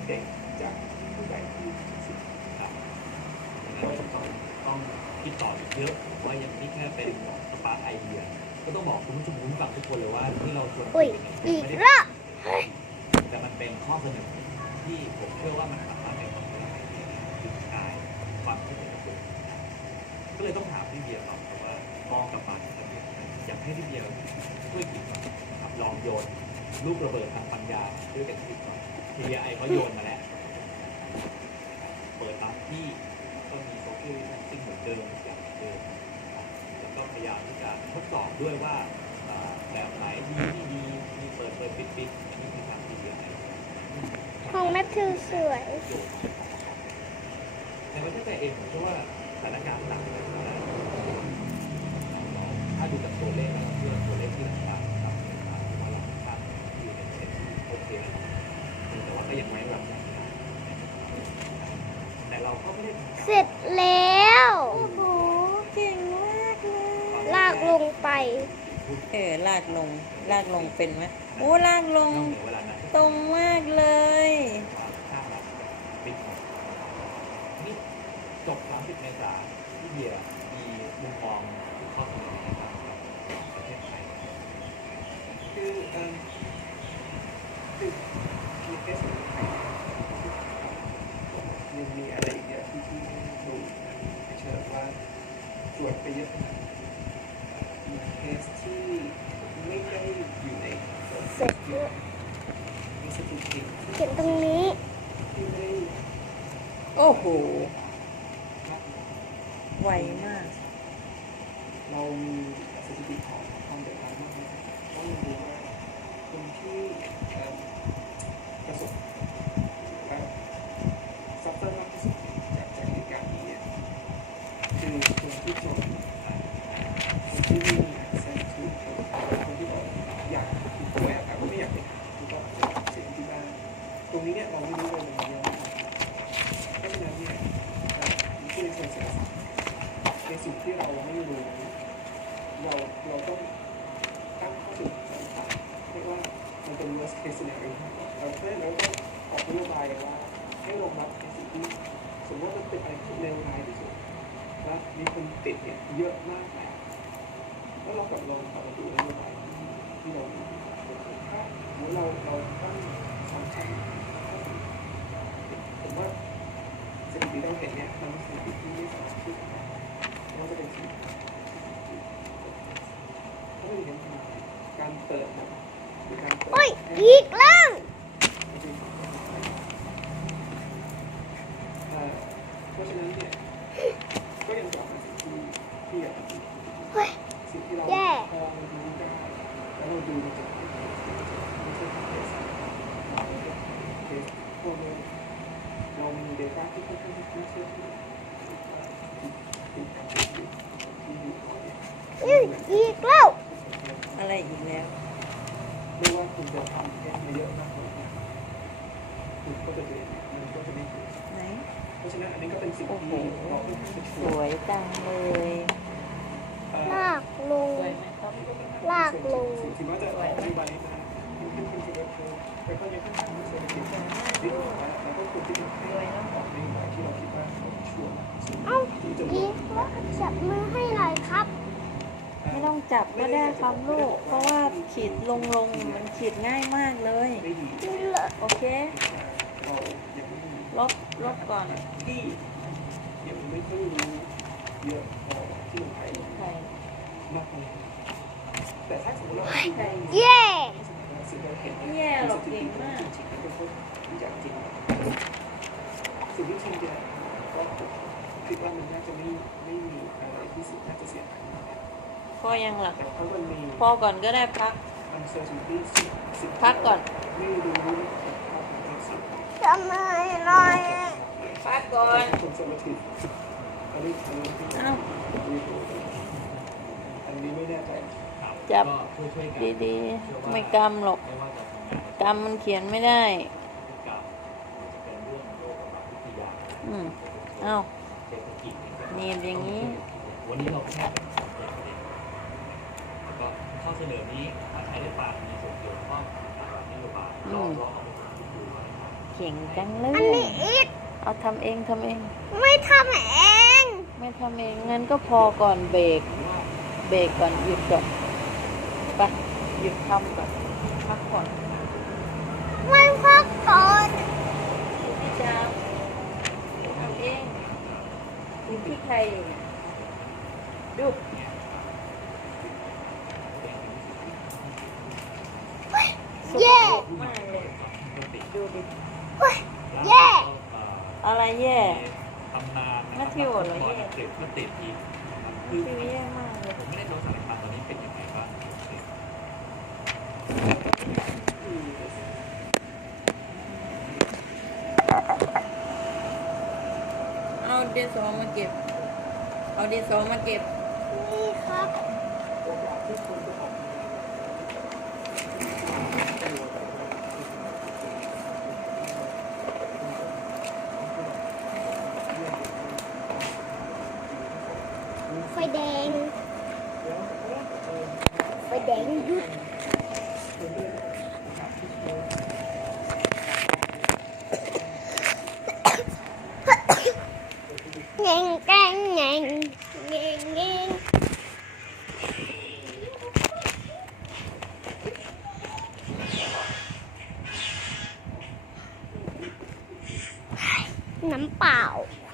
เด็กจากผู้ใหญ่ที่สุดครับต้องคิดต่ออีกเยอะว่ายังนี่แค่เป็นสปาร์คไอเดียก็ต้องบอกคุณผู้ชมฟังทุกคนเลยว่าที่เราชวนคุยกันเนี่ยไม่ได้แต่มันเป็นข้อเสนอที่ผมเชื่อว่ามันสามารถเป็นของเราได้ถึงกายความคิดเห็นของผมก็เลยต้องถามพี่เบียร์ก่อนว่ามองกลับมาอยากให้พี่เบียร์ช่วยคิดก่อนครับลองโยนลูกระเบิดทางปัญญาด้วยกันคิดก่อนทีเดียไอเขาโยนมาแล้วเปิดตามที่ก็มีโซเชียลดิสแทนซิ่งเหมือนเดิมอย่างเดิมแล้วก็พยายามที่จะทดสอบด้วยว่าแบบไหนดีไม่ดีมีเปิดปิดอันนี้คือทางทีเดียไอของแมทธิวสวยในประเทศไทยเองผมเชื่อว่าสถานการณ์ต่างกันนะถ้าดูจากตัวเลขแล้วเชื่อตัวเลขที่ต่างๆครับว่าเราค่าอยู่ในเซตที่โอเคแล้วแต่ว่าก็ยังไม่รับแต่เราก็ไม่ได้เสร็จแล้วโอ้โหเก่งมากเลยลากลงไปลากลงเป็นไหมโอ้ลากลงตรงมากเลยจบ30 เมษายนที่เบียร์มีมุมมองข้อเสนอนะครับประเทศไทยคือมีเคสไทยยังมีอะไรอีกเยอะที่ดูเชื่อว่าตรวจไปเยอะขนาดมีเคสที่ไม่ได้อยู่ในเสร็จแล้วมีสถิติเขียนตรงนี้ที่ไม่ได้โอ้โหไวมากเรามีสถิติของความเดือดร้อนมากเลยต้องดูว่าคนที่ประสบซัฟเฟอร์มากที่สุดจากเหตุการณ์นี้คือคนที่จนคนที่ไม่มี access to คนที่บอกอยากป่วยแต่ก็ไม่อยากไปหาคือก็เสียที่บ้านตรงนี้เนี่ยเราไม่รู้เลยมันเยอะเพราะฉะนั้นเนี่ยนี่คือเชิงเศรษฐศาสตร์ในสิ่งที่เราไม่รู้เราต้องตั้งข้อสงสัยเรียกว่ามันเป็น worst case scenario เราเพราะฉะนั้นเราต้องออกนโยบายว่าให้รองรับในสิ่งที่สมมติว่ามันเป็นอะไรที่เลวร้ายที่สุดแล้วมีคนติดเนี่ยเยอะมากแล้วเรากับเราดูนโยบายที่เราถ้าสมมติเราต้องสอนใจผมว่าสิ่งที่เราเห็นเนี่ยมันเป็นสิ่งที่ไม่สามารถที่เราจะเป็นสิ่งก็ไม่เห็นการเปิดนะหรือการเปิดอีกแล้วเพราะฉะนั้นเนี่ยก็ยังกลับมาสิ่งที่อยากทำสิ่งที่เราพอดูได้แล้วเราดูมันจะไม่ใช่เคสพวกนี้เรามี data ที่ค่อนข้างน่าเชื่อถืออีกแล้วอะไรอีกแล้วไม่ว่าคุณจะทำแค่มาเยอะมากกว่าคุณก็จะเจอมันก็จะไม่ถูกไหนเพราะฉะนั้นอันนี้ก็เป็นสิ่งที่เราต้องสวยจังเลยลากลงลากลงถึงว่าจะออกในวันนี้นะขึ้นไปก็ยังขึ้นทางเศรษฐกิจที่เราก็ควรที่จะให้ออกในวันที่เราคิดว่าชัวร์อีกแล้วจับมือให้หน่อยครับไม่ต้องจับก็ได้ครับลูกเพราะว่าขีดลงมันขีดง่ายมากเลยโอเคลบก่อนที่ยังไม่ค่อยรู้เยอะพอที่ลงไปมากเลยแต่ถ้าสมมติเราเย่หรอกเก่งมากสิ่งที่จริงจะก็คิดว่ามันน่าจะไม่มีอะไรที่สุดน่าจะเสียหายพอยังหลักเพราะมันมีพอก่อนก็ได้พักก่อนไม่รู้ทำไมหน่อยพักก่อนอันนี้ไม่แน่ใจจับดีๆไม่กำหรอกกำมันเขียนไม่ได้เอาเนียบอย่างนี้วันนี้เราแค่ก็ข้อเสนอนี้ถ้าใช้ในปากมีส่วนเกี่ยวข้องกับนโยบายรอเอาไปดูเก่งจังเลอันยนี้อีกเอาทำเองทำเองไม่ทำเองไม่ทำเองงั้นก็พอก่อนเบรกก่อนหยุดก่อนไปหยุดทำก่อนพักผ่อนไม่พักก่อนพี่จามทำเองกินพริกไทยอยู่เนี่ยดูเย่มากเลยดูดิเย่อะไรแย่ตำนานนะคมัรับธยมเหรอพอแย่ติดก็ติดอีกคืชีอวิตแย่มากเลยผมไม่ได้โดนสารคามตอนนี้เป็นยังไงบ้างเอาดินสอมาเก็บ เอาดินสอมาเก็บนี่ครับ ไฟแดง ไฟแดงหยุดเง่งแกงเง่งเง่งเง่งน้ำเปล่า